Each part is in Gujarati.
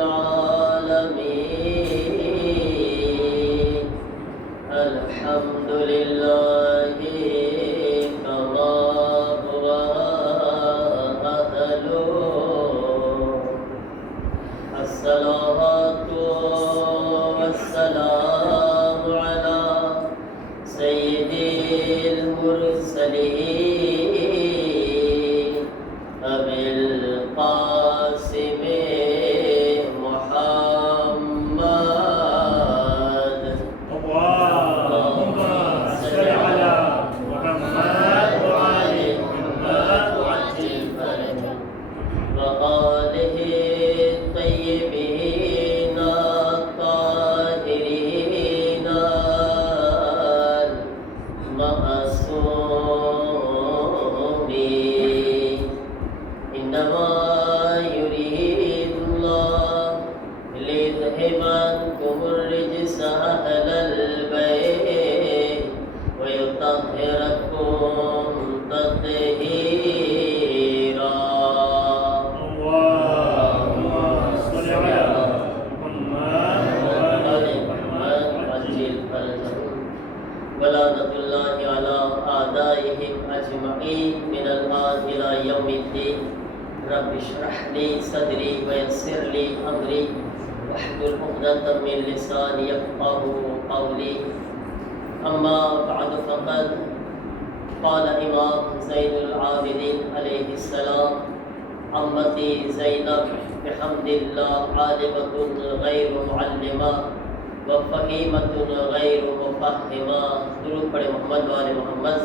العالمين الحمد لله كما هو أهله الصلاة والسلام على سيد المرسلين أبي القاسم محمد اللهم صل على محمد وعلى محمد وعجل فرجه وآله الطيبين الطاهرين المعصومين إنما يريد الله ليذهب عنكم الرجس أهل البيت ويطهركم تطهيرا اللهم صل على محمد وعلى محمد وعجل فرجهم ولعنة الله على أعدائهم أجمعين من الآن إلى يوم الدين رب اشرح لي صدري ويسر لي أمري واحلل عقدة من لساني يفقهوا قولي أما بعد فقد قال إمام زين العابدين عليه السلام عمتي زينب بحمد الله عالمة غير معلمة وفهيمة غير مفهمة درود پڑھے محمد والے محمد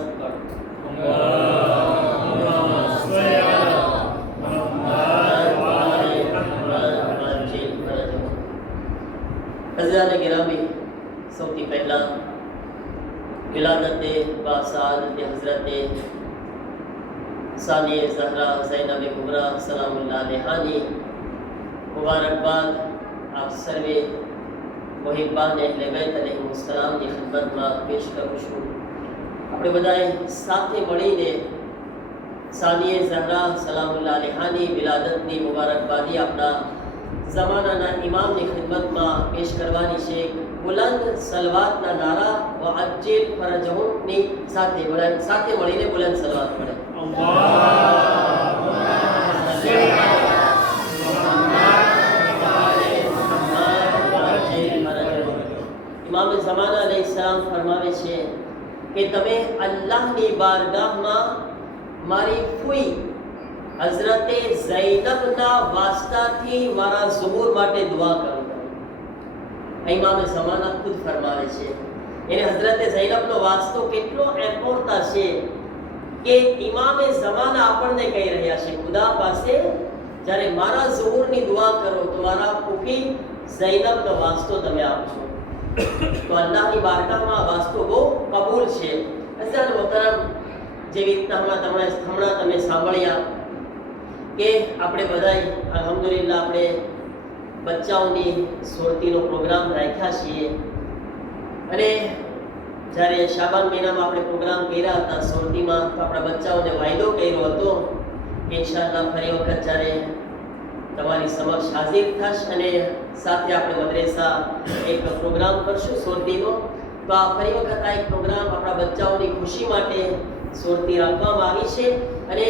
اللهم صل على محمد وعلى محمد عاجل فرجهم عزیزان گرامی સૌથી પહેલા વિલાદતે બાસાદત હઝરત સાનિય ઝહરા ઝૈનબ કુબરા સલામુલ્લાહ અલૈહાની મુબારકબાદ આપ સર્વે મુહિબ્બાન અહલે બેત અલૈહિસ્સલામની ખિદમતમાં પેશ કરું છું. આપણે બધાએ સાથે મળીને સાનિય ઝહરા સલામુલ્લાહ અલૈહાની વિલાદતની મુબારકબાદી આપણા ज़माना इमाम ने खिदमत में पेश करवानी है. बुलंद सलवातना नारा व अज्जिल फरजहुम ने साथे મળીને बुलंद सलवात पढ़े. इमाम ज़माना अलैहिस्सलाम फरमावे छे कि तमे अल्लाहनी बारगाहમાં મારી ફૂઈ હઝરતે ઝૈનબના વાસ્તાથી મારા ઝુહુર માટે દુઆ કરો. ઇમામ ઝમાના ખુદ ફરમાવે છે એને હઝરતે ઝૈનબનો વાસ્તો કેટલો ઇમ્પોર્ટન્ટ છે કે ઇમામ ઝમાના આપણને કહી રહ્યા છે ખુદા પાસે જ્યારે મારા ઝુહુરની દુઆ કરો તો મારા ફૂફી ઝૈનબનો વાસ્તો તમે આપજો. તો અલ્લાહની બારગાહમાં આ વાસ્તો બહુ કબૂલ છે. અઝાન મોહતરમ જેવી રીતના હમણાં તમે સાંભળ્યા કે આપણે બધાય અલ્હમ્દુલિલ્લાહ આપણે બચ્ચાઓની સોરતીનો પ્રોગ્રામ રાખ્યા છીએ અને જ્યારે શાબાન મહિનામાં આપણે પ્રોગ્રામ કર્યા હતા સોરતીમાં તો આપણા બચ્ચાઓને વાયદો કર્યો હતો કે ઇન્શાઅલ્લાહ ફરી વખત જ્યારે તમારી સમક્ષ હાજર થશ અને સાથે આપણે મદ્રેસા એક પ્રોગ્રામ કરશું સોરતીનો. તો આ ફરી વખત આ એક પ્રોગ્રામ આપણા બચ્ચાઓની ખુશી માટે સોરતી રાખવામાં આવી છે અને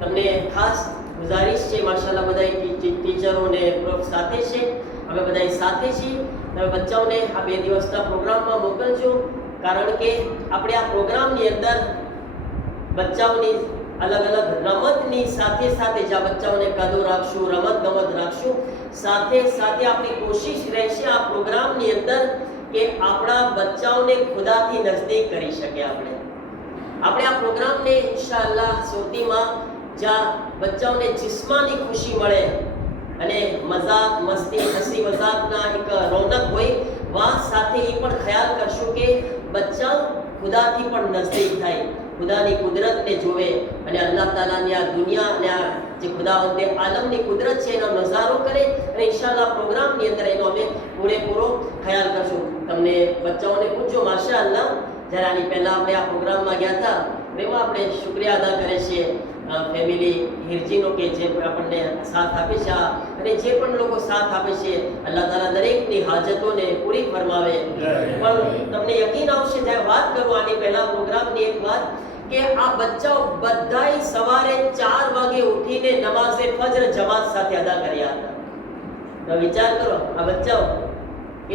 તમને ખાસ ગુજારિશ છે માશાઅલ્લાહ બધા ટીચરોને પ્રોફ સાથે છે અમે બધા સાથે છીએ. તમે બચ્ચાઓને આ 2 દિવસના પ્રોગ્રામમાં મોકલજો કારણ કે આપણે આ પ્રોગ્રામની અંદર બચ્ચાઓની અલગ અલગ રમતની સાથે સાથે જ્યાં બચ્ચાઓને કદો રાખશું રમત ગમત રાખશું સાથે સાથે આપણી કોશિશ રહેશે આ પ્રોગ્રામની અંદર કે આપણા બચ્ચાઓને ખુદાથી નજદીક કરી શકે. આપણે આ પ્રોગ્રામને ઇન્શાઅલ્લાહ સોરતીમાં જ્યાં બચ્ચાઓને જિસ્માની ખુશી મળે અને મજાક મસ્તી હસી મજાકના એક રોનક હોય વાત સાથે એ પણ ખ્યાલ કરશું કે બચ્ચાઓ ખુદાથી પણ નજદીક થાય, ખુદાની કુદરતને જોવે અને અલ્લાહ તાલાની આ દુનિયા અને આ જે ખુદાવંદે આલમની કુદરત છે એનો નજારો કરે અને ઇન્શાઅલ્લાહ પ્રોગ્રામની અંદર એનો અમે પૂરેપૂરો ખ્યાલ કરશું. તમને બચ્ચાઓને પૂછજો માશાઅલ્લાહ જ્યારે આની પહેલાં આપણે આ પ્રોગ્રામમાં ગયા હતા એમાં આપણે શુક્રિયા અદા કરીએ છીએ ફેમિલી હિરજીનો કે જે આપણને સાથ આપે છે અને જે પણ લોકો સાથ આપે છે, અલ્લાહ તાલા દરેકની હાજતોને પૂરી ફરમાવે. પણ તમને યકીન આવશે જ્યારે વાત કરું આની પહેલા પ્રોગ્રામની એક વાત કે આ બચ્ચાઓ બધાય સવારે 4 વાગે ઉઠીને નમાઝે ફજર જમાત સાથે અદા કર્યા હતા. તો વિચાર કરો, આ બચ્ચાઓ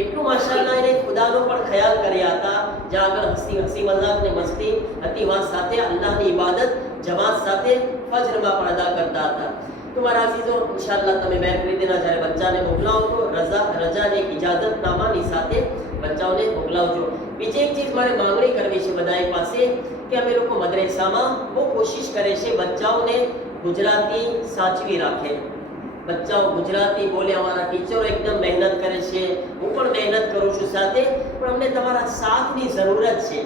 એટલું માશાઅલ્લાહ એને ખુદાનો પણ ખ્યાલ કર્યા હતા. જ્યાં આગળ હસી મજાક ને મસ્તી હતી, વાત સાથે અલ્લાહની ઇબાદત જમાત સાથે ફજરમાં પણ અદા કરતા હતા. તો મારા અઝીઝો, ઇન્શાઅલ્લાહ તમે બે ખરીદીના જ્યારે બચ્ચાને મોકલાવો તો રજાની એક ઇજાઝતનામાની સાથે બચ્ચાઓને મોકલાવજો. બીજી એક ચીજ મારે માંગણી કરવી છે બધાય પાસે કે અમે લોકો મદ્રેસામાં બહુ કોશિશ કરે છે બચ્ચાઓને ગુજરાતી સાચવી રાખે. બચ્ચાઓ ગુજરાતી બોલે, અમારા ટીચરો એકદમ મહેનત કરે છે, હું પણ મહેનત કરું છું સાથે, પણ અમને તમારા સાથની જરૂરત છે.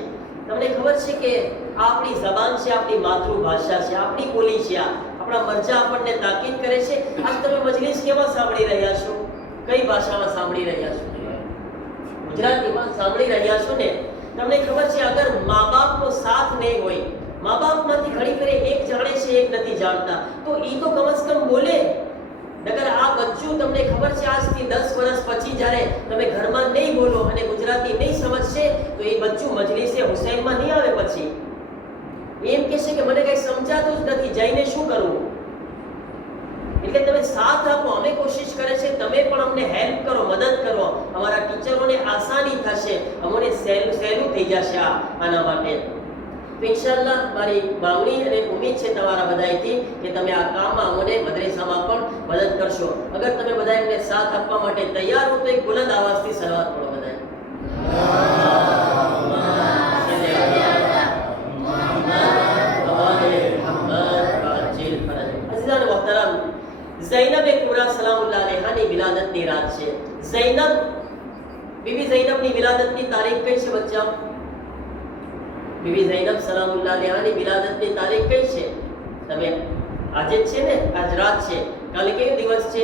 તમને ખબર છે કે આપણી જબાન છે, આપણી માતૃભાષા છે, આપણી બોલી છે, આપણા મરજા આપણને તાકીદ કરે છે. આજ તમે મજલિસ કેવા સાંભળી રહ્યા છો? કઈ ભાષામાં સાંભળી રહ્યા છો? ગુજરાતીમાં સાંભળી રહ્યા છો ને? તમને ખબર છે અગર મા બાપનો સાથ નહીં હોય, મા બાપમાંથી ઘણી ફેરે એક જાણે છે એક નથી જાણતા, તો ઈ તો કમ સે કમ બોલે. નકર આ બચ્ચું તમને ખબર છે આજથી 10 વર્ષ પછી જ્યારે તમે ઘરમાં નહીં બોલો અને ગુજરાતી નહીં સમજશે તો એ બચ્ચું મજલિસે હુસૈનમાં નહીં આવે. પછી એમ કહેશે કે મને કંઈ સમજાતું જ નથી, જઈને શું કરવું? એટલે તમે સાથ આપો. અમે કોશિશ કરે છે તમે પણ અમને હેલ્પ કરો, મદદ કરો. અમારા ટીચરોને આસાની થશે, અમને સહેલું થઈ જશે આના માટે. તો ઇન્શાઅલ્લાહ મારી માંગણી અને ઉમ્મીદ છે તમારા બધાયથી કે તમે આ કામમાં અમને મદ્રેસામાં પણ મદદ કરશો. અગર તમે બધા એમને સાથ આપવા માટે તૈયાર હો તો એક બુલંદ આવાજથી સલાવત પઢો બધાય. અઝીઝાન મોહતરમ, ઝૈનબ કુબરા સલામુલ્લાહ અલૈહાની વિલાદતની રાત છે. બીબી ઝૈનબની વિલાદતની તારીખ કઈ છે બચ્ચાઓ? બીબી ઝૈનબ સલામુલ્લાહ અલૈહાની વિલાદતની તારીખ કઈ છે? તમે આજે જ છે ને? આજ રાત છે. કાલે કયો દિવસ છે?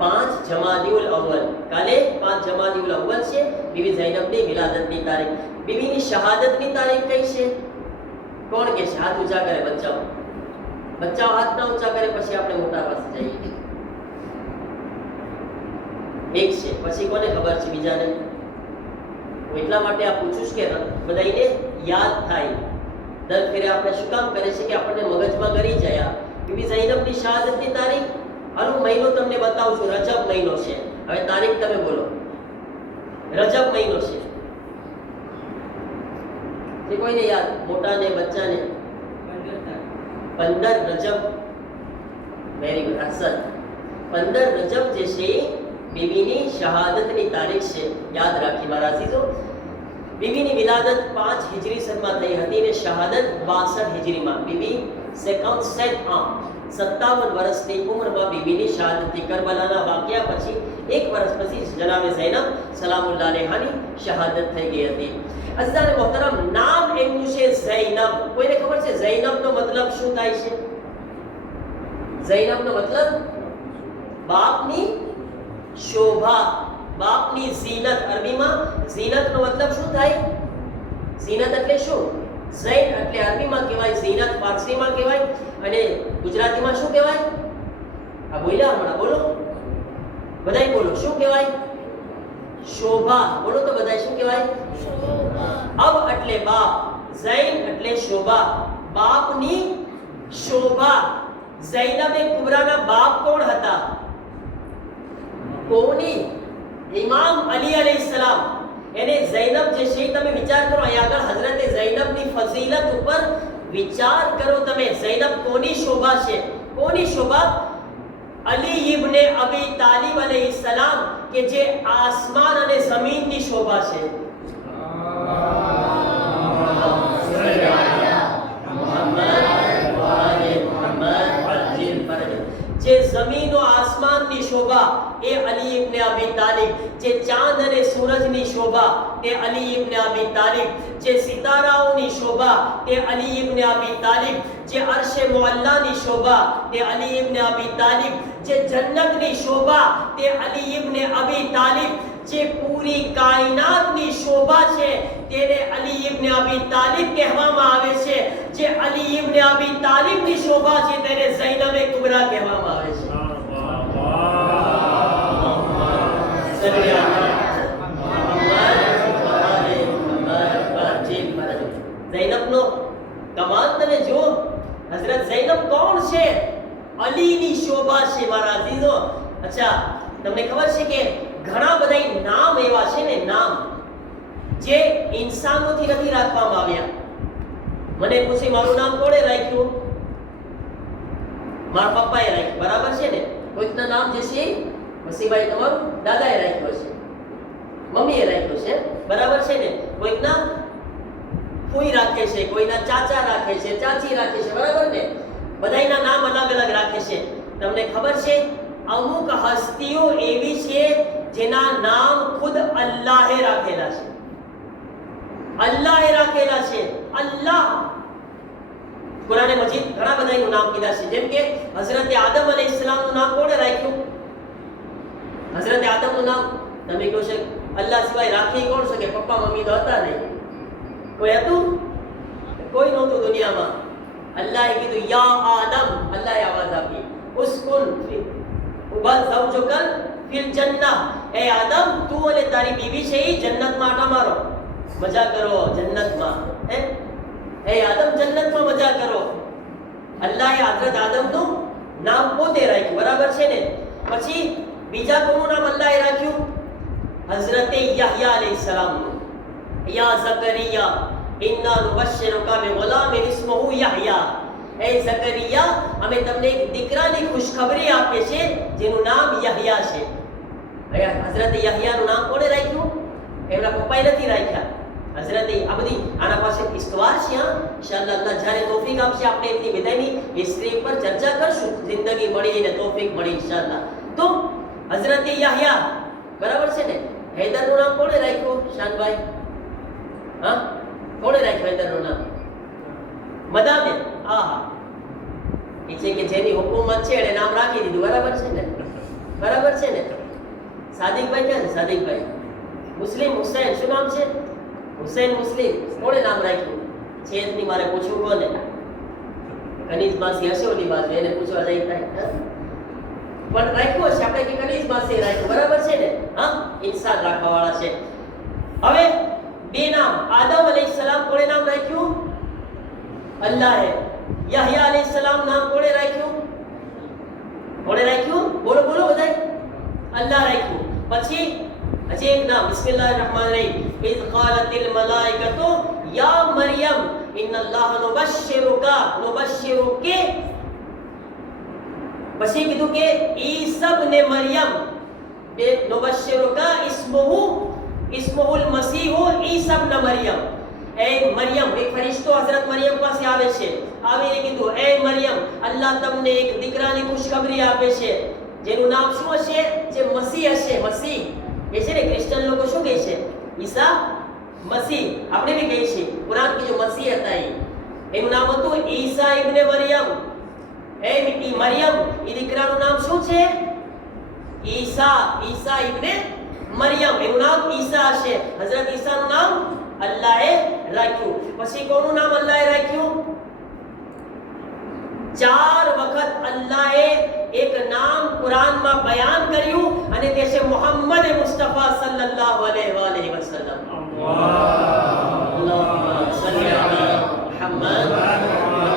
5 જમાદીઉલ અવ્વલ. કાલે 5 જમાદીઉલ અવ્વલ છે બીબી ઝૈનબની વિલાદતની તારીખ. બીબીની શહાદતની તારીખ કઈ છે? કોણ કે છે? હાથ ઊંચા કરે બચ્ચાઓ. બચ્ચાઓ હાથ ના ઊંચા કરે પછી આપણે મોટા પાસે જઈએ. એક છે, પછી કોને ખબર છે બીજાને? એટલા માટે આ પૂછું કે બધાને યાદ થાય. દર ફેરે આપણે શું કામ કરે છે કે આપણને મગજમાં કરી જાય. બીબી ઝૈનબની શહાદતની તારીખ, હાલો મહિનો તમને બતાવું છું. રજબ મહિનો છે. હવે તારીખ તમે બોલો. રજબ મહિનો છે. જે કોઈને યાદ, મોટાને બચ્ચાને? 15 રજબ. Very good Hasan. 15 રજબ જે છે બીબીની શહાદતની તારીખ છે. યાદ રાખી મારા અઝીઝો. બીબીની વિલાદત 5 હિજરી સનમાં થઈ હતી ને શહાદત 62 હિજરીમાં. બીબી 57 વર્ષની ઉંમરમાં બીબીની શહાદત થઈ. કરબલાના વાકયા પછી 1 વર્ષ પછી જનાબે ઝૈનબ સલામુલ્લાહ અલૈહાની શહાદત થઈ ગઈ હતી. અઝીઝાન મોહતરમ, નામ એમનું છે ઝૈનબ. કોઈને ખબર છે ઝૈનબનો મતલબ શું થાય છે? ઝૈનબનો મતલબ બાપની શોભા, બાપની ઝીનત. અરબીમાં ઝીનતનો મતલબ શું થાય? ઝીનત એટલે શું? ઝૈન એટલે અરબીમાં કહેવાય, ઝીનત ફારસીમાં કહેવાય અને ગુજરાતીમાં શું કહેવાય? આ બોલ્યા હમણાં, બોલો બધાય બોલો. શું કહેવાય? શોભા. બોલો તો બધાય શું કહેવાય? અબ એટલે બાપ, ઝૈન એટલે શોભા, બાપની શોભા. ઝૈનબે કુબરાના બાપ કોણ હતા? કોની? ઇમામ અલી અલૈહિસ્સલામ. એને ઝૈનબ જે છે તમે વિચાર કરો. અહીંયા આગળ હઝરતે ઝૈનબની ફઝીલત ઉપર વિચાર કરો તમે. ઝૈનબ કોની શોભા છે? કોની શોભા? અલી ઇબ્ને અબી તાલિબ અલૈહિસ્સલામ કે જે આસમાન અને જમીનની શોભા છે. જે જમીન ઓ આસમાનની શોભા એ અલી ઇબ્ને અબી તાલિબ. જે ચાંદ અને સૂરજની શોભા તે અલી ઇબ્ન અબી તાલિબ, જે સિતારાઓની શોભા તે અલી ઇબ્ન અબી તાલિબ, જે અરશે મુઅલ્લાની શોભા તે અલી ઇબ્ન અબી તાલિબ, જે જન્નતની શોભા તે અલી ઇબ્ન અબી તાલિબ, જે પૂરી કાયનાતની શોભા છે તેને અલી ઇબ્ન અબી તાલિબ કહેવામાં આવે છે. જે અલી ઇબ્ન અબી તાલિબની શોભા છે તેને ઝૈનબે કુબરા કહેવામાં આવે છે. ઝૈનબનો કમાલ તમે જુઓ. હઝરત ઝૈનબ કોણ છે? અલીની શોભા છે મારા અઝીઝો. અચ્છા, તમને ખબર છે કે ઘણા બધા નામ એવા છે ને, નામ જે ઇન્સાનોથી નથી રાખવામાં આવ્યા. મને પૂછી મારું નામ કોણે રાખ્યું? મારા પપ્પાએ રાખ્યું, બરાબર છે ને. કોઈકના નામ જે છે વસીભાઈ તમારું દાદાએ રાખ્યો છે, મમ્મીએ રાખ્યો છે, બરાબર છે ને. કોઈકના ફૂઈ રાખે છે, કોઈના ચાચા રાખે છે, ચાચી રાખે છે, બરાબર ને. બધાયના નામ અલગ અલગ રાખે છે. તમને ખબર છે અમુક હસ્તીઓ એવી છે જેના નામ ખુદ અલ્લાહે રાખેલા છે. અલ્લાહે રાખેલા છે. અલ્લાહ કુરાને મજીદ ઘણા બધાનું નામ કીધા છે. જેમ કે હઝરત આદમ અલૈહિસ્સલામનું નામ કોણે રાખ્યું? હઝરત આદમનું નામ તમે કહો છો અલ્લાહ સિવાય રાખી કોણ શકે? પપ્પા મમ્મી તો હતા નહીં. કોઈ હતું? કોઈ નહોતું દુનિયામાં. અલ્લાહે કીધું યા આદમ, અલ્લાહે આવાજ આપી ઉસ્કુન ઉબલ ઝૌજુકલ ફિલ જન્નહ, એ આદમ તું અને તારી બીવી છે એ જન્નતમાં આટા મારો, મજા કરો જન્નતમાં. એ આદમ જન્નતમાં મજા કરો. અલ્લાહે હઝરત આદમનું નામ પોતે રાખ્યું, બરાબર છે ને. પછી બીજા કોનું નામ અલ્લાહે રાખ્યું? હઝરત યહયા અલૈહિસ્સલામનું. યા ઝકરિયા ઇન્ના નુબશ્શિરુકા બિગુલામિન ઇસ્મહુ યહયા. એ ઝકરિયા, અમે તમને એક દીકરાની ખુશખબરી આપીએ છીએ જેનું નામ યહયા છે. હઝરત યહયાનું નામ કોણે રાખ્યું? એમના પપ્પાએ નથી રાખ્યા. હઝરત આ બધી આના પાસે ઇસ્તવાર છે. ઇન્શાઅલ્લાહ અલ્લાહ જ્યારે તૌફીક આપશે આપણે એટલી બધાની હિસ્ટ્રી પર ચર્ચા કરશું. જિંદગી મળી અને તૌફીક મળી ઇન્શાઅલ્લાહ. તો હઝરત યહયા, બરાબર છે ને. હૈદરનું નામ કોણે રાખ્યું? શાનભાઈ, હા, કોણે રાખ્યું હૈદરનું નામ? મદામે. આહા, એ છે કે જેની હુકુમત છે એને નામ રાખી દીધું, બરાબર છે ને. બરાબર છે ને. સાદિકભાઈ ક્યાં છે? સાદિકભાઈ મુસ્લિમ. હુસૈન શું નામ છે? હુસૈન મુસ્લિમ. કોણે નામ રાખ્યું? છે જ નહીં, મારે પૂછવું કોને? કનીઝ માસી હશે ઓલી બાજુ, એને પૂછવા જઈ થાય. પણ રાખ્યો છે આપણે કે કનીઝ માસી રાખ્યું, બરાબર છે ને. હા, ઇન્સાન રાખવા વાળા છે. હવે બે નામ. આદમ અલૈહિસ્સલામ કોણે નામ રાખ્યું? અલ્લાહે. યહયા અલૈહિસ્સલામ નામ કોણે રાખ્યું? કોણે રાખ્યું? બોલો બોલો બધાય. અલ્લાહ રાખ્યું. પછી હજી એક નામ, બિસ્મિલ્લાહિર રહેમાનિર રહીમ. ઇઝ क़ાલતિલ મલાઇકતુ યા મરિયમ ઇન્નલ્લાહ નુબશ્શિરુકે. પછી કીધું કે ઈસા ઇબ્ન મરિયમ બે નુબશ્શિરુકા ઇસ્મુલ મસીહુ ઈસા ઇબ્ન મરિયમ. એ મરિયમ, એક ફરિશ્તો હઝરત મરિયમ પાસે આવે છે. આવીને કીધું, એ મરિયમ, અલ્લાહ તમને એક દીકરાની ખુશખબરી આપે છે જેનું નામ શું હશે? જે મસીહ હશે. મસીહ એ છે ને, ક્રિશ્ચન લોકો શું કહે છે? ઈસા મસીહ. આપણે બી કહીએ છીએ. કુરાન કે જો મસીહ હતા એનું નામ હતું ઈસા ઇબ્ન મરિયમ. એ મરિયમ, એ દીકરાનું નામ શું છે? ઈસા. ઈસા ઇબ્ન મરિયમ, એનું નામ ઈસા હશે. હઝરત ઈસાનું નામ અલ્લાહે રાખ્યું. પછી કોનું નામ અલ્લાહે રાખ્યું? 4 વખત અલ્લાહે એક નામ કુરાનમાં બયાન કર્યું અને તે છે મુહમ્મદ મુસ્તફા સલ્લલ્લાહુ અલૈહિ વસલ્લમ. અલ્લાહુમ્મા સલ્લી અલા મુહમ્મદ વ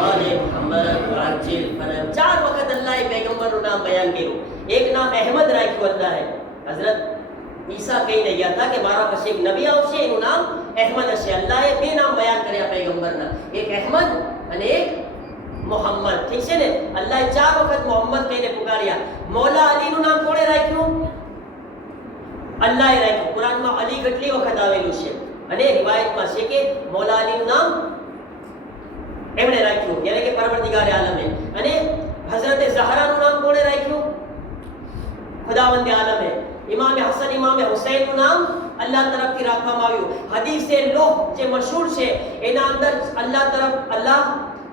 આલે મુહમ્મદ વઅજિલ ફરજ. 4 વખત અલ્લાહે પૈગંબરનું નામ બયાન કર્યું. એક નામ અહેમદ રાખ્યું અલ્લાહે. હઝરત ઈસા કહીને ગયા હતા કે મારા પછી એક નબી આવશે, એનું નામ અહેમદ હશે. અલ્લાહે 2 નામ બયાન કર્યા પૈગંબરના, એક અહેમદ અને એક મોહમ્મદ. ઠીક છે ને. અલ્લાહે 4 વખત મોહમ્મદ કહીને પુકાર્યા. મૌલા અલીનું નામ કોણે રાખ્યું? અલ્લાહે રાખ્યું. કુરાનમાં અલી કેટલી વખત આવેલું છે અને રિવાયતમાં છે કે મૌલા અલીનું નામ એમણે રાખ્યું, એટલે કે પરવરદિગારે આલમે. અને હઝરત ઝહરાનું નામ કોણે રાખ્યું? ખુદાવંદે આલમે. ઇમામ હસન, ઇમામ હુસૈનનું નામ અલ્લાહ તરફથી રાખવામાં આવ્યું. હદીસે લોહ જે મશહૂર છે એના અંદર અલ્લાહ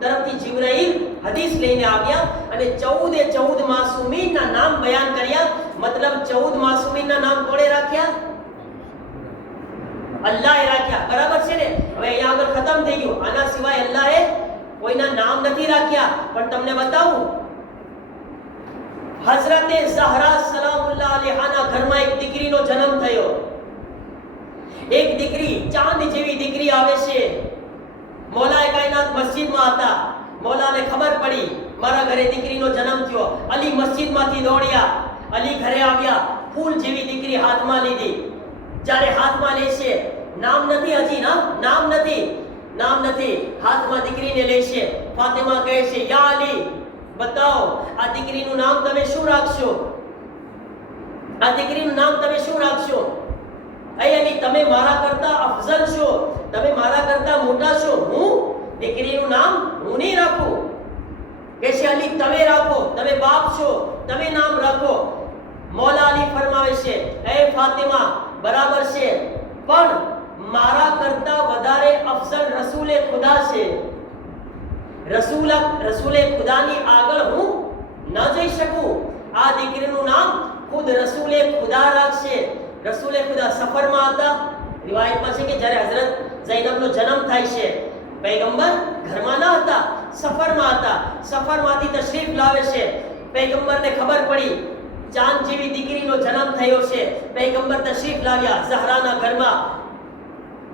તરફથી જિબ્રાઈલ હદીસ લઈને આવ્યા અને 14 માસૂમીનના નામ બયાન કર્યા. મતલબ 14 માસૂમીનના નામ કોણે રાખ્યા? અલ્લાહે રાખ્યા. બરાબર છે ને? હવે અહીંયા આગળ ખતમ થઈ ગયું. આના સિવાય અલ્લાહે કોઈના નામ નથી રાખ્યા. પણ તમને બતાવું, હઝરતે ઝહરા સલામુલ્લાહ અલૈહાના ઘરમાં એક દીકરીનો જન્મ થયો. એક દીકરી, ચાંદ જેવી દીકરી આવે છે. મૌલાએ કાયનાત મસ્જિદમાં હતા. મૌલાને ખબર પડી મારા ઘરે દીકરીનો જન્મ થયો. અલી મસ્જિદમાંથી દોડ્યા. અલી ઘરે આવ્યા. ફૂલ જેવી દીકરી હાથમાં લીધી. જ્યારે હાથમાં લેશે, નામ નથી હજી, નામ નથી. હાથમાં દીકરીને લેશે. ફાતિમા કહે છે, યા અલી, બતાવો આ દીકરીનું નામ તમે શું રાખશો? આ દીકરીનું નામ તમે શું રાખશો? અય અલી, તમે મારા કરતા અફઝલ છો, તમે મારા કરતા મોટા છો. હું દીકરીનું નામ હું નહીં રાખું. કહે છે, અલી તમે રાખો, તમે બાપ છો, તમે નામ રાખો. મૌલા અલી ફરમાવે છે, એ ફાતિમા, બરાબર છે, પણ મારા કરતા વધારે અફઝલ રસૂલે ખુદા છે. રસૂલે ખુદાની આગળ હું ન જઈ શકું. આ દીકરીનું નામ ખુદ રસૂલે ખુદા રાખશે. રસૂલે ખુદા સફરમાં હતા. રિવાયતમાં છે કે જ્યારે હઝરત ઝૈનબનો જન્મ થાય છે, પૈગંબર ઘરમાં ન હતા, સફરમાં હતા. સફરમાંથી તશરીફ લાવે છે. પૈગંબરને ખબર પડી ચાંદ જેવી દીકરીનો જન્મ થયો છે. પૈગંબર તશરીફ લાવ્યા ઝહરાના ઘરમાં.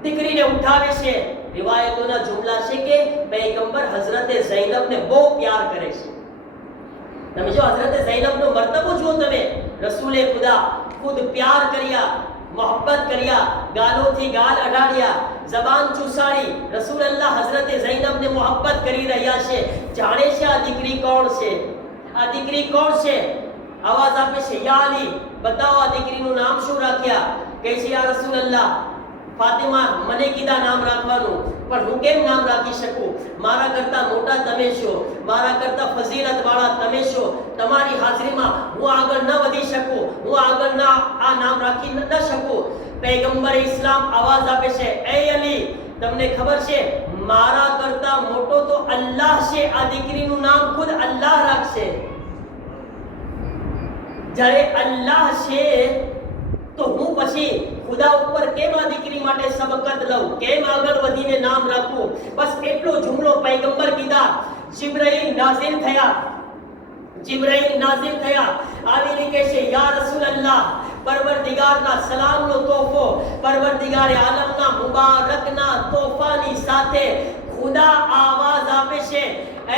દીકરીને ઉઠાવે છે. રિવાયતોના જુમલા છે કે પૈગંબર હઝરતે ઝૈનબને બહુ પ્યાર કરે છે. તમે જો હઝરતે ઝૈનબનો મર્તબો જુઓ તમે. રસૂલે ખુદા ખુદ પ્યાર કર્યા, મોહબ્બત કર્યા, ગાલોથી ગાલ અડાડ્યા, જબાન ચૂસાડી. રસૂલ અલ્લાહ હઝરતે ઝૈનબને મોહબ્બત કરી રહ્યા છે. જાણે છે આ દીકરી કોણ છે, આ દીકરી કોણ છે. આવાજ આપે છે, યા અલી, બતાવો આ દીકરીનું નામ શું રાખ્યા? કહે છે, યા રસૂલ અલ્લાહ, ફાતિમા મને કીધા નામ રાખવાનું, પણ હું કેમ નામ રાખી શકું? મારા કરતા મોટા તમે છો, મારા કરતા ફઝીલત વાળા તમે છો. તમારી હાજરીમાં હું આગળ ન વધી શકું, હું આગળ આ નામ રાખી ન શકું. પૈગંબર ઇસ્લામ આવાજ આપે છે, એ અલી, તમને ખબર છે મારા કરતા મોટો તો અલ્લાહ છે. આ દીકરીનું નામ ખુદ અલ્લાહ રાખશે. જ્યારે અલ્લાહ છે તો હું પછી ખુદા ઉપર કેમ આ દીકરી માટે સબકત લઉં? કેમ આગળ વધીને નામ રાખું? બસ એટલો જુમલો પૈગંબર કીધા. જિબ્રાઈલ નાઝિલ થયા. આવીને કહે છે, યા રસૂલ અલ્લાહ, પરવરદિગારના સલામનો તોહફો, પરવરદિગારે આલમના મુબારકના તોહફાની સાથે ખુદા આવાજ આપે છે,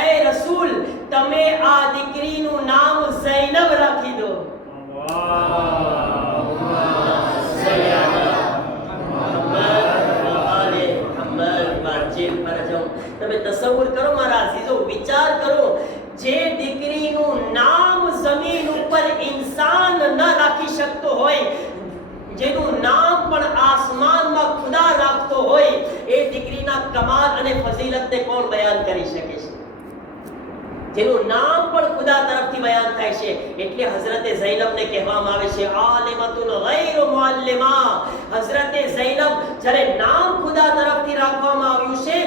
એ રસૂલ, તમે આ દીકરીનું નામ ઝૈનબ રાખી દો. તમે તસવ્વુર કરો મારા અઝીઝો, વિચાર કરો, જે દીકરીનું નામ જમીન ઉપર ઇન્સાન ન રાખી શકતો હોય, જેનું નામ પણ આસમાનમાં ખુદા રાખતો હોય, એ દીકરીના કમાલ અને ફઝીલતને કોણ બયાન કરી શકે છે? જેનું નામ પણ ખુદા તરફથી બયાન થાય છે. એટલે હઝરતે ઝૈનબને કહેવામાં આવે છે, આલિમતુન ગૈર મુઅલ્લિમા. હઝરતે ઝૈનબ, જ્યારે નામ ખુદા તરફથી રાખવામાં આવ્યું છે,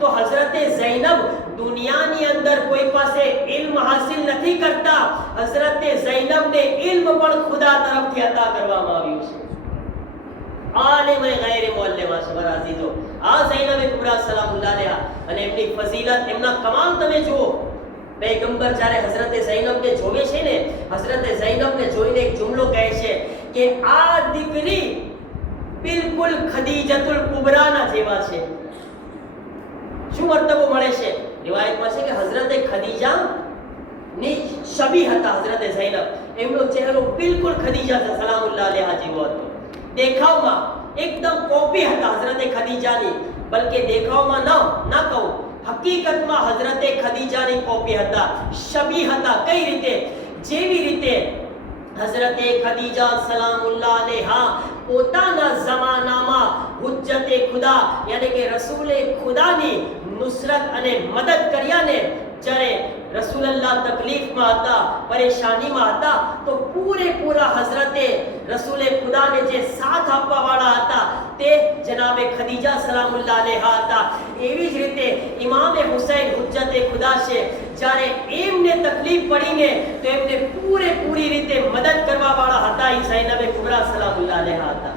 તો હઝરતે ઝૈનબ દુનિયાની અંદર કોઈ પાસે ઇલ્મ હાસિલ નથી કરતા. હઝરતે ઝૈનબને ઇલ્મ પણ ખુદા તરફથી અતા કરવામાં આવ્યું છે. આલિમે ગૈર મુઅલ્લિમા છે મારા અઝીઝો. આ ઝૈનબ કુબરા સલામુલ્લાહ અલૈહા અને એમની ફઝીલત, એમના કમાલ તમે જુઓ. પૈગંબર જ્યારે હઝરતે ઝૈનબને જોવે છે ને, હઝરતે ઝૈનબને જોઈને એક જુમલો કહે છે કે આ દીકરી બિલકુલ ખદીજતુલ કુબરાના જેવા છે. શું મર્તબો મળે છે? રિવાયતમાં છે કે હઝરતે ખદીજા ની શબી હતા હઝરતે ઝૈનબ. એમનો ચહેરો બિલકુલ ખદીજા સલામુલ્લાહ અલૈહા જેવો હતો. દેખાવમાં એકદમ કોપી હતા હઝરતે ખદીજાની. બલકે દેખાવમાં ન કહું, હકીકતમાં હઝરતે ખદીજાની કોપી હતા, શબી હતા. કઈ રીતે? જેવી રીતે હઝરતે ખદીજા સલામુલ્લાહ અલૈહા પોતાના જમાનામાં હુજ્જતે ખુદા યાની કે રસૂલે ખુદાની નુસરત અને મદદ કર્યા ને, જ્યારે રસૂલલ્લાહ તકલીફમાં હતા, પરેશાનીમાં હતા, તો પૂરેપૂરા હઝરતે રસૂલે ખુદાને જે સાથ આપવા વાળા હતા તે જનાબે ખદીજા સલામુલ્લાહ અલૈહા હતા. એવી જ રીતે ઇમામે હુસૈન હુજ્જતે ખુદા છે, જ્યારે એમને તકલીફ પડીને તો એમને પૂરેપૂરી રીતે મદદ કરવા વાળા હતા એ ઝૈનબે કુબરા સલામુલ્લાહ અલૈહા હતા.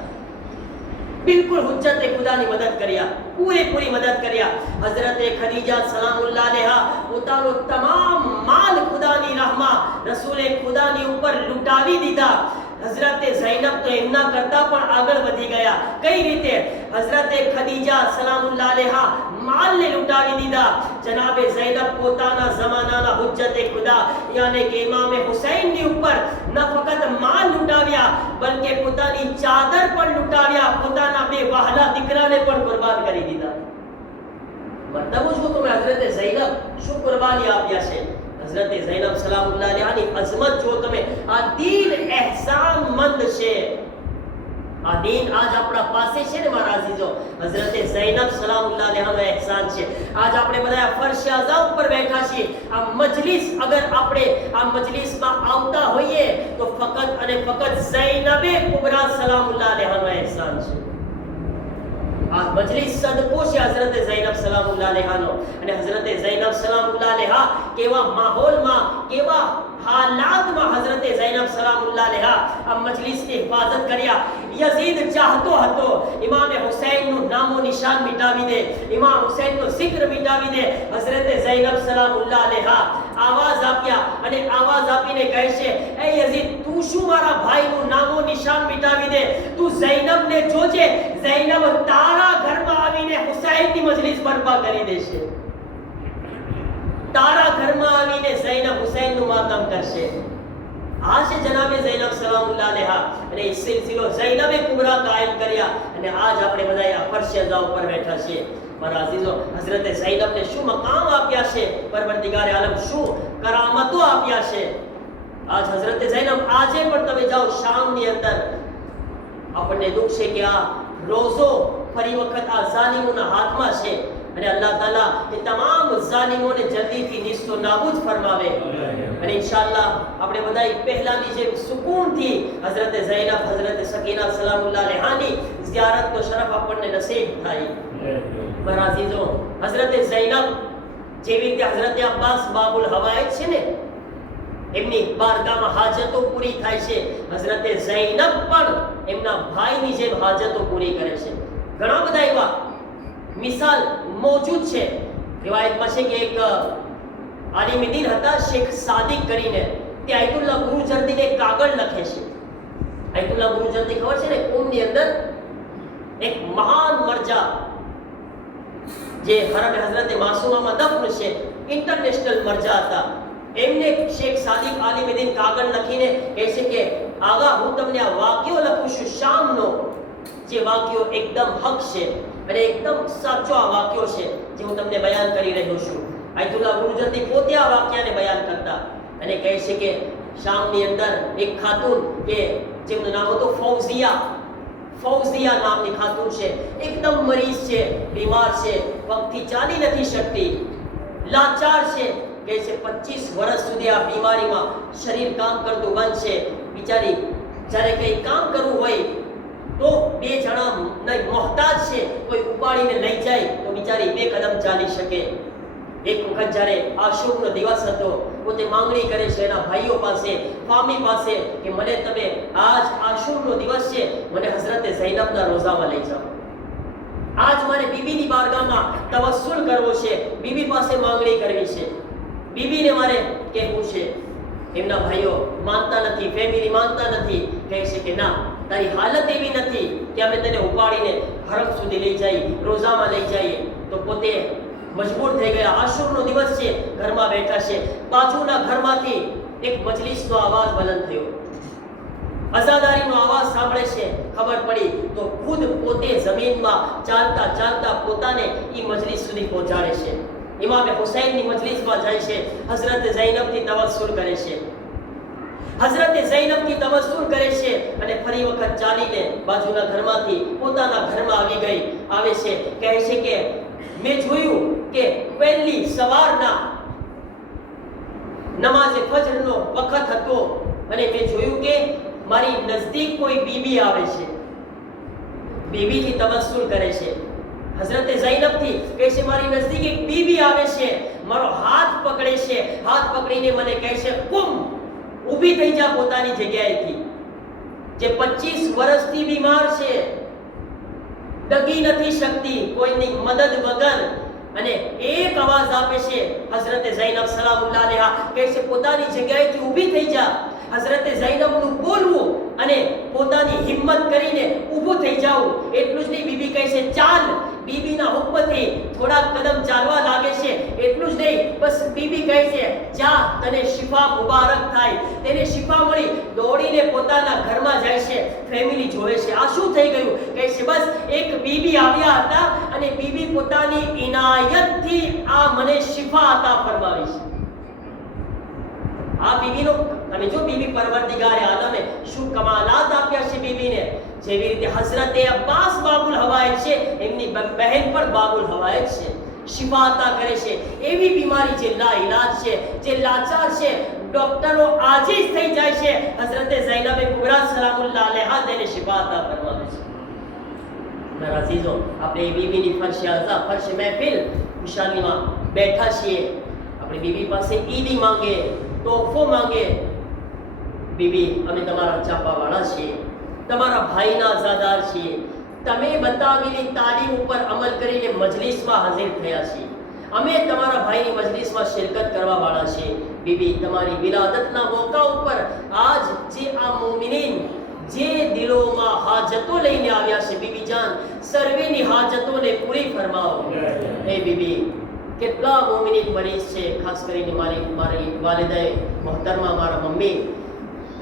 બિલકુલ હુજ્જતે ખુદાની મદદ કર્યા, પૂરેપૂરી મદદ કર્યા. હઝરતે ખદીજા સલામુલ્લાહ અલૈહા પોતાનો તમામ માલ ખુદાની રાહમાં રસૂલે ખુદાની ઉપર લૂંટાવી દીધા. હઝરતે ઝૈનબ તો એમના કરતા પણ આગળ વધી ગયા. કઈ રીતે? હઝરતે ખદીજા સલામુલ્લાહ અલૈહા માલને લૂંટાવી દીધા. જનાબે ઝૈનબ પોતાના જમાનાના હુજ્જતે ખુદા યાને કે ઇમામે હુસૈનની ઉપર ન ફક્ત માલ લૂંટાવ્યા બલકે પોતાની ચાદર પણ લૂંટાવ્યા, પોતાના બે વહાલા દીકરાને પણ કુરબાન કરી દીધા. મતલબ જો તમે હઝરતે ઝૈનબ શું કુરબાની આપ્યા છે. હઝરતે ઝૈનબ સલામુલ્લાહ અલૈહાની અઝમત જો તમે, આ દીન એહસાનમંદ છે. આ દીન આજ આપણા પાસે છે ને મારા અઝીઝો, હઝરતે ઝૈનબ સલામુલ્લાહ અલૈહાનો એહસાન છે. આજ આપણે બધા ફર્શ આઝા ઉપર બેઠા છીએ. આ મજલિસ અગર આપણે આ મજલિસમાં આવતા હોઈએ તો ફકત અને ફકત ઝૈનબે કુબરા સલામુલ્લાહ અલૈહાનો એહસાન છે. આ મજલિસ સદકો છે હઝરતે ઝૈનબ સલામુલ્લાહ અલૈહાનો. અને હઝરતે ઝૈનબ સલામુલ્લાહ અલૈહા કેવા માહોલમાં, કેવા હાલાતમાં હઝરતે ઝૈનબ સલામુલ્લાહ અલૈહા આ મજલિસની હિફાજત કર્યા. યઝીદ ચાહતો હતો ઇમામે હુસૈનનું નામો નિશાન મિટાવી દે, ઇમામ હુસૈનનો zikr મિટાવી દે. હઝરતે ઝૈનબ સલામુલ્લાહ અલૈહા આવાજ આપ્યા અને આવાજ આપીને કહે છે, એ યઝીદ, તું શું મારા ભાઈનું નામો નિશાન મિટાવી દે? તું ઝૈનબને જોજે, ઝૈનબ તારા ઘરમાં આવીને હુસૈનની મજલિસ બરપા કરી દેશે. તારા ઘરમાં આવીને ઝૈનબ હુસૈનનું માતમ કરશે. આ છે જનાબે ઝૈનબ સલામુલ્લાહ અલૈહા. અને એ સિલસિલો ઝૈનબે કુબરા કાયમ કર્યા. અને આજ આપણે બધા આ ફર્શ અઝા ઉપર બેઠા છીએ. મારા અઝીઝો, હઝરતે ઝૈનબને શું મકામ આપ્યા છે, પરવરદિગારે આલમ શું કરામતો આપ્યા છે. આજ હઝરતે ઝૈનબ, આજે પણ તમે જાઓ શામની અંદર, આપણને દુઃખ છે કે આ રોઝો ફરી વખત આ ઝાલિમોના હાથમાં છે. અને અલ્લાહ તાલા એ તમામ ઝાલિમોને જલ્દીથી નિસ્તો નાબૂદ ફરમાવે. અને ઇન્શાઅલ્લાહ આપણે બધા પહેલાની જે સુકૂનથી હઝરતે ઝૈનબ, હઝરતે સકીના સલામુલ્લાહ અલૈહાની ઝિયારતનો શરફ આપણને નસીબ થાય. મારા અઝીઝો, હઝરતે ઝૈનબ જેવી રીતે હઝરતે અબ્બાસ બાબુલ હવાઈજ છે ને, એમની બારગાહમાં હાજતો પૂરી થાય છે, હઝરતે ઝૈનબ પણ એમના ભાઈની જેમ હાજતો પૂરી કરે છે. ઘણા બધા એવા મિસાલ મોજૂદ છે. રિવાયતમાં છે કે એક આલિમ દીન હતા શેખ સાદિક કરીને, તે આયતુલ્લાહ બુરુજર્દીને કાગળ લખે છે. આયતુલ્લાહ બુરુજર્દી ખબર છે ને, કુમની અંદર એક મહાન મરજા જે હરમ હઝરતે માસૂમામાં દફન છે, ઇન્ટરનેશનલ મરજા હતા. એમને શેખ સાદિક આલિમ દીન કાગળ લખીને કહે છે કે આગા, હું તમને આ વાક્યો લખું છું શામનો, જે વાક્યો એકદમ હક છે અને એકદમ સાચો આ વાક્યો છે જે હું તમને બયાન કરી રહ્યો છું. આયતુલ્લાહ બુરુજર્દી પોતે આ વાક્યને બયાન કરતા અને કહે છે કે શામની અંદર એક ખાતુન કે જેમનું નામ હતું ફૌઝિયા નામની ખાતુન છે, એકદમ મરીઝ છે, બીમાર છે, પગથી ચાલી નથી શકતી, લાચાર છે. કહે છે 25 વર્ષ સુધી આ બીમારીમાં શરીર કામ કરતું બંધ છે. બિચારી જ્યારે કંઈ કામ કરવું હોય તો બે જણા નહીં મોહતાજ છે, કોઈ ઉપાડીને લઈ જાય તો બિચારી 2 કદમ ચાલી શકે. એક વખત જ્યારે આશુરનો દિવસ હતો, પોતે માંગણી કરે છે એના ભાઈઓ પાસે, ફામી પાસે કે મને તમે આજ આશુરનો દિવસ છે, મને હઝરતે ઝૈનબના રોઝામાં લઈ જાઓ. આજ મારે બીબીની બારગાહમાં તવસ્સુલ કરવો છે, બીબી પાસે માંગણી કરવી છે, બીબીને મારે કહેવું છે. એમના ભાઈઓ માનતા નથી, ફેમિલી માનતા નથી. કહે છે કે ના, તારી હાલત એવી નથી કે અમે તને ઉપાડીને હરમ સુધી લઈ જઈએ, રોઝામાં લઈ જઈએ. તો પોતે મજબૂર થઈ ગયા. આશુરનો દિવસ છે, ઘરમાં બેઠા છે. બાજુના ઘરમાંથી એક મજલિસનો અવાજ બલંદ થયો, અઝાદારીનો અવાજ સાંભળે છે. ખબર પડી તો ખુદ પોતે જમીનમાં ચાલતા ચાલતા પોતાને એ મજલિસ સુધી પહોંચાડે છે. ઇમામે હુસૈનની મજલિસમાં જાય છે, હઝરત ઝૈનબથી તવસ્સુલ કરે છે. હઝરતે ઝૈનબથી તવસ્સુલ કરે છે અને ફરી વખત ચાલીને બાજુના ઘરમાંથી પોતાના ઘરમાં આવે છે. કહે છે કે મેં જોયું કે વહેલી સવારના નમાઝે ફજરનો વખત હતો અને મેં જોયું કે મારી નજદીક કોઈ બીબી આવે છે, બીબીથી તબસ્સુર કરે છે. હઝરતે ઝૈનબથી કહે છે મારી નજદીક એક બીબી આવે છે, મારો હાથ પકડે છે, હાથ પકડીને મને કહે છે કુમ, ઊભી થઈ જા પોતાની જગ્યાએથી. જે 25 વર્ષથી બીમાર છે, ડગી નથી શકતી કોઈની મદદ વગર, અને એક અવાજ આપે છે હઝરતે ઝૈનબ સલામુલ્લાહ અલૈહા કહે છે પોતાની જગ્યાએથી ઊભી થઈ જા. હઝરતે ઝૈનબનું બોલવું અને પોતાની હિંમત કરીને ઊભું થઈ જાવું એટલું જ નહીં, બીબી કહે છે ચાલ. બીબીના હુકમથી થોડા કદમ ચાલવા લાગે છે, એટલું જ નહીં, બસ બીબી કહે છે જા તને શિફા મુબારક થાય. તેને શિફા મળી, દોડીને પોતાના ઘરમાં જાય છે. ફેમિલી જોવે છે આ શું થઈ ગયું, કહે છે બસ એક બીબી આવ્યા હતા અને બીબી પોતાની ઇનાયતથી આ મને શિફા અતા ફરમાવી છે. આ બીબીનો તમે જો બીબી પરવરદિગારે આલમે શું કમાલાત આપ્યા છે બીબીને. જેવી રીતે હઝરતે અબ્બાસ બાબુલ હવાયત છે, એમની બહેન પર બાબુલ હવાયત છે, શિફા અતા કરે છે. એવી બીમારી જે લાઇલાજ છે, જે લાચાર છે, ડોક્ટરો આજીઝ થઈ જાય છે, હઝરતે ઝૈનબે કુબરા સલામુલ્લાહ અલૈહા તેને શિફા અતા ફરમાવે છે. મારા અઝીઝો, આપણે બીબીની ફરશે આઝા, ફરશે મહેફિલ ખુશાલીમાં બેઠા છીએ. આપણે બીબી પાસે ઈદી માંગે, તોહફો માંગે. બીબી અમે તમારા ચાપાવાળા છીએ, તમારા ભાઈના આઝાદાર છીએ. તમે બતાવેલી તાલીમ ઉપર અમલ કરીને મજલિસમાં હાજર થયા છીએ. અમે તમારા ભાઈની મજલિસમાં શિરકત કરવા વાળા છીએ. બીબી તમારી વિલાદતના મોકા ઉપર આજ જે આ મોમિનીન જે દિલોમાં હાજતો લઈને આવ્યા છે, બીબી જાન સર્વેની હાજતોને પૂરી ફરમાવો. હે બીબી, કેટલા મોમિનીન મરીઝ છે, ખાસ કરીને મારી વાલિદાએ મોહતરમા, મારા મમ્મી,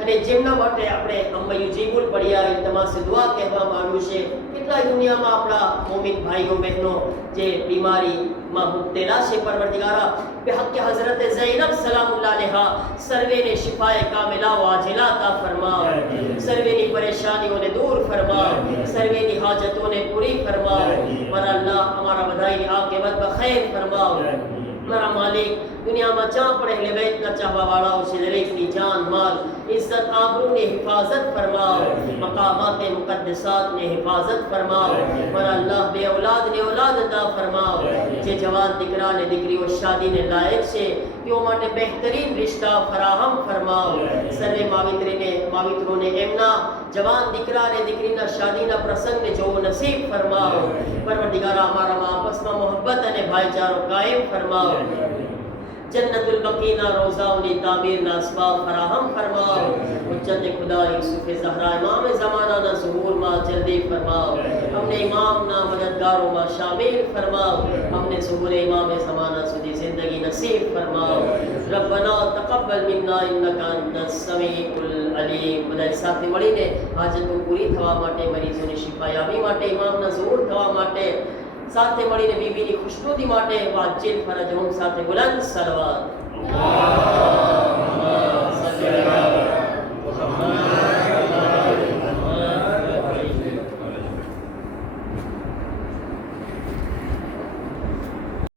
અને જેમના માટે આપણે અમ્મા યુજીબુલ પડ્યા તમાસે દુઆ કહેવામાં આવ્યું છે. કેટલા દુનિયામાં આપણા મોમિન ભાઈઓ બહેનો જે બીમારીમાં મુબ્તલા છે, પરવરદિગારા બેહક હઝરત ઝૈનબ સલામુલ્લાહ અલૈહા સર્વેને શિફાએ કામિલા વ આજિલા અતા ફરમાવ. સર્વેની પરેશાનીઓને દૂર ફરમાવ, સર્વેની હાજતોને પૂરી ફરમાવ. મારા અલ્લાહ અમારા બધાની આકિબત બખૈર ફરમાવ. મારા માલિક, દુનિયામાં જ્યાં પણ અહેલે બેતના ચાહવા વાળાઓ છે, દરેકની જાન, માલ, ઇઝ્ઝત, આબરૂની હિફાજત ફરમાવ. મકામાત મુકદ્દસાતની હિફાજત ફરમાવ. મારા અલ્લાહ બે औलादને औलाद અતા ફરમાવ. જે જવાન દીકરા અને દીકરીઓ શાદીને લાયક છે, તેઓ માટે બહેતરીન રિશ્તા ફરાહમ ફરમાવ. સર્વે માવિત્રોને એમના જવાન દીકરા અને દીકરીના શાદીના પ્રસંગને જોવો નસીબ ફરમાવ. પરવરદિગારા અમારામાં આપસમાં મોહબ્બત અને ભાઈચારો કાયમ ફરમાવ. जन्नतुल बकीना रोज़ाओनी तामीरना असबाब फराहम फरमाओ. हुज्जत खुदा यूसुफ ज़हरा इमाम ज़माना ना ज़हूर मा जल्दी फरमाओ. हमने इमाम ना मददगारों मा शामिल फरमाओ. हमने ज़हूर इमाम ज़माना सुधी ज़िंदगी नसीब फरमाओ. रब्बना तक़ब्बल मिन्ना इन्नका अंतस समीउल अलीम. બધાય સાથે મળીને હાજતો પૂરી થવા માટે, મરીઝોની શિફાયાબી માટે, ઇમામના ઝહૂર થવા માટે, સાથે મળીને બીબીની ખુશનુદી માટે વાજિલ ફરજ સાથે બુલંદ સલવાત.